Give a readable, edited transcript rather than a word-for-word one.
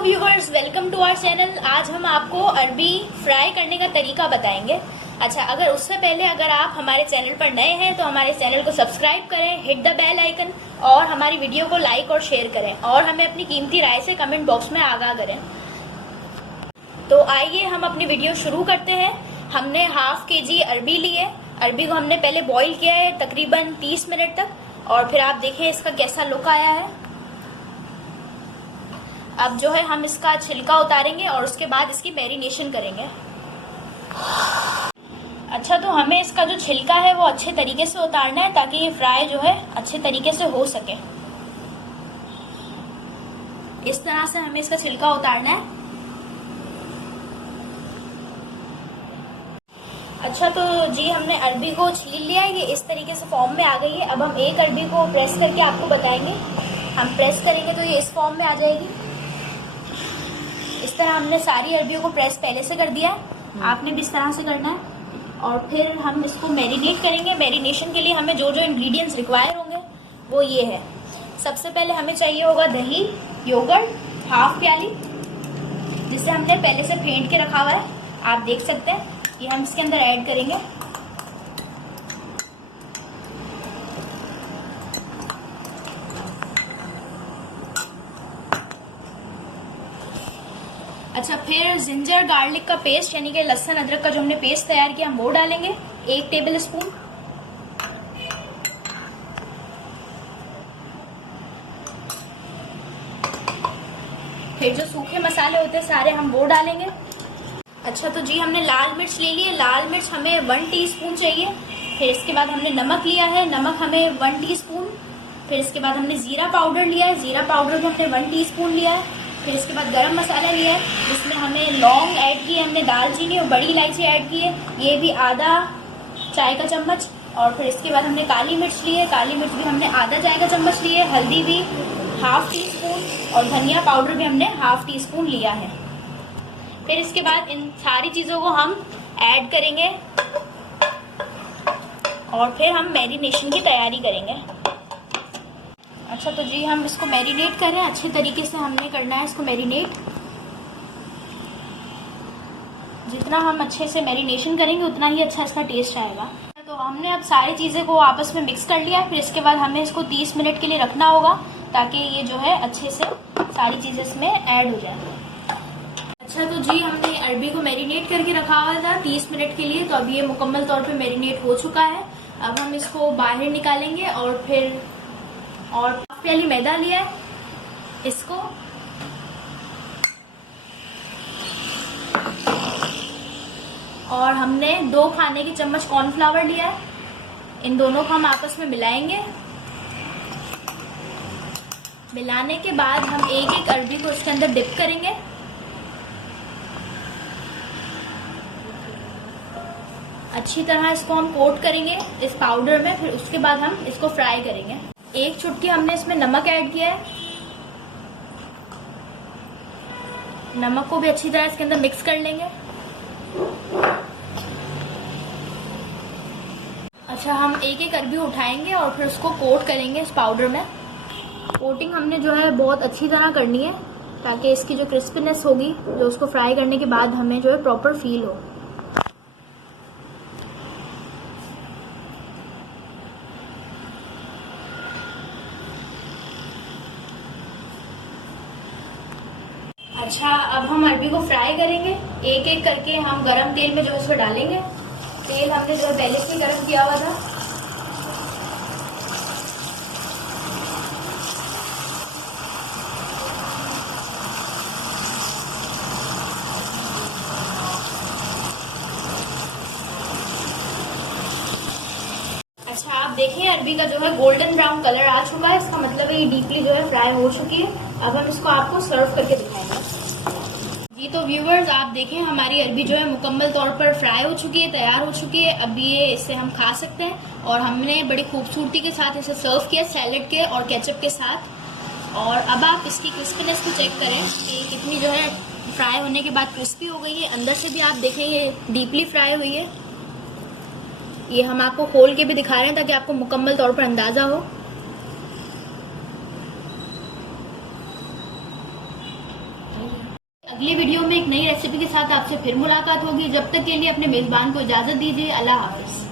Viewers, welcome to our channel. आज हम आपको अरबी फ्राई करने का तरीका बताएंगे। अच्छा, अगर उससे पहले अगर आप हमारे चैनल पर नए हैं तो हमारे चैनल को सब्सक्राइब करें, हिट द बेल आइकन और हमारी वीडियो को लाइक और शेयर करें और हमें अपनी कीमती राय से कमेंट बॉक्स में आगाह करें। तो आइए हम अपनी वीडियो शुरू करते हैं। हमने हाफ केजी अरबी ली है। अरबी को हमने पहले बॉईल किया है तकरीबन 30 मिनट तक और फिर आप देखें इसका कैसा लुक आया है। अब जो है हम इसका छिलका उतारेंगे और उसके बाद इसकी मैरिनेशन करेंगे। अच्छा, तो हमें इसका जो छिलका है वो अच्छे तरीके से उतारना है ताकि ये फ्राई जो है अच्छे तरीके से हो सके। इस तरह से हमें इसका छिलका उतारना है। अच्छा, तो जी हमने अरबी को छील लिया है, ये इस तरीके से फॉर्म में आ गई है। अब हम एक अरबी को प्रेस करके आपको बताएंगे। हम प्रेस करेंगे तो ये इस फॉर्म में आ जाएगी। इस तरह हमने सारी अरबियों को प्रेस पहले से कर दिया है, आपने भी इस तरह से करना है। और फिर हम इसको मैरिनेट करेंगे। मैरिनेशन के लिए हमें जो जो इंग्रेडिएंट्स रिक्वायर होंगे वो ये है। सबसे पहले हमें चाहिए होगा दही, योगर्ट हाफ प्याली, जिसे हमने पहले से फेंट के रखा हुआ है, आप देख सकते हैं। ये हम इसके अंदर ऐड करेंगे। अच्छा, फिर जिंजर गार्लिक का पेस्ट यानी कि लहसुन अदरक का जो हमने पेस्ट तैयार किया हम वो डालेंगे 1 टेबल स्पून। फिर जो सूखे मसाले होते हैं सारे हम वो डालेंगे। अच्छा, तो जी हमने लाल मिर्च ले ली है। लाल मिर्च हमें 1 टीस्पून चाहिए। फिर इसके बाद हमने नमक लिया है, नमक हमें 1 टीस्पून। फिर इसके बाद हमने जीरा पाउडर लिया है, जीरा पाउडर भी हमने 1 टीस्पून लिया है। फिर इसके बाद गरम मसाला लिया है, जिसमें हमने लौंग ऐड की है, हमने दालचीनी और बड़ी इलायची ऐड की है, ये भी आधा चाय का चम्मच। और फिर इसके बाद हमने काली मिर्च ली है, काली मिर्च भी हमने आधा चाय का चम्मच ली है। हल्दी भी हाफ टीस्पून और धनिया पाउडर भी हमने हाफ टीस्पून लिया है। फिर इसके बाद इन सारी चीज़ों को हम ऐड करेंगे और फिर हम मैरिनेशन की तैयारी करेंगे। अच्छा, तो जी हम इसको मैरिनेट कर रहे हैं। अच्छे तरीके से हमने करना है इसको मैरिनेट। जितना हम अच्छे से मैरिनेशन करेंगे उतना ही अच्छा इसका टेस्ट आएगा। तो हमने अब सारी चीज़ें को आपस में मिक्स कर लिया। फिर इसके बाद हमें इसको 30 मिनट के लिए रखना होगा ताकि ये जो है अच्छे से सारी चीज़ें इसमें ऐड हो जाए। अच्छा, तो जी हमने अरबी को मैरिनेट करके रखा हुआ था 30 मिनट के लिए। तो अब ये मुकम्मल तौर पे मैरिनेट हो चुका है। अब हम इसको बाहर निकालेंगे और फिर और हाफ प्याली मैदा लिया है, इसको और हमने 2 खाने की चम्मच कॉर्नफ्लावर लिया है। इन दोनों को हम आपस में मिलाएंगे। मिलाने के बाद हम एक एक अरबी को इसके अंदर डिप करेंगे। अच्छी तरह इसको हम कोट करेंगे इस पाउडर में। फिर उसके बाद हम इसको फ्राई करेंगे। 1 चुटकी हमने इसमें नमक ऐड किया है। नमक को भी अच्छी तरह इसके अंदर मिक्स कर लेंगे। अच्छा, हम एक एक अरबी उठाएंगे और फिर उसको कोट करेंगे इस पाउडर में। कोटिंग हमने जो है बहुत अच्छी तरह करनी है ताकि इसकी जो क्रिस्पीनेस होगी जो उसको फ्राई करने के बाद हमें जो है प्रॉपर फील हो। अच्छा, अब हम अरबी को फ्राई करेंगे। एक एक करके हम गरम तेल में जो इसको डालेंगे। तेल हमने जो है पहले से गरम किया हुआ था। अच्छा, आप देखें अरबी का जो है गोल्डन ब्राउन कलर आ चुका है। इसका मतलब है ये डीपली जो है फ्राई हो चुकी है। अब हम इसको आपको सर्व करके दिखाएंगे। जी, तो व्यूवर्स आप देखें हमारी अरबी जो है मुकम्मल तौर पर फ्राई हो चुकी है, तैयार हो चुकी है। अब ये इसे हम खा सकते हैं और हमने बड़ी खूबसूरती के साथ इसे सर्व किया सैलेड के और केचप के साथ। और अब आप इसकी क्रिस्पीनेस को चेक करें कि कितनी जो है फ्राई होने के बाद क्रिस्पी हो गई है। अंदर से भी आप देखें ये डीपली फ्राई हुई है। ये हम आपको खोल के भी दिखा रहे हैं ताकि आपको मुकम्मल तौर पर अंदाजा हो। अगली वीडियो में एक नई रेसिपी के साथ आपसे फिर मुलाकात होगी। जब तक के लिए अपने मेजबान को इजाजत दीजिए। अल्लाह हाफिज।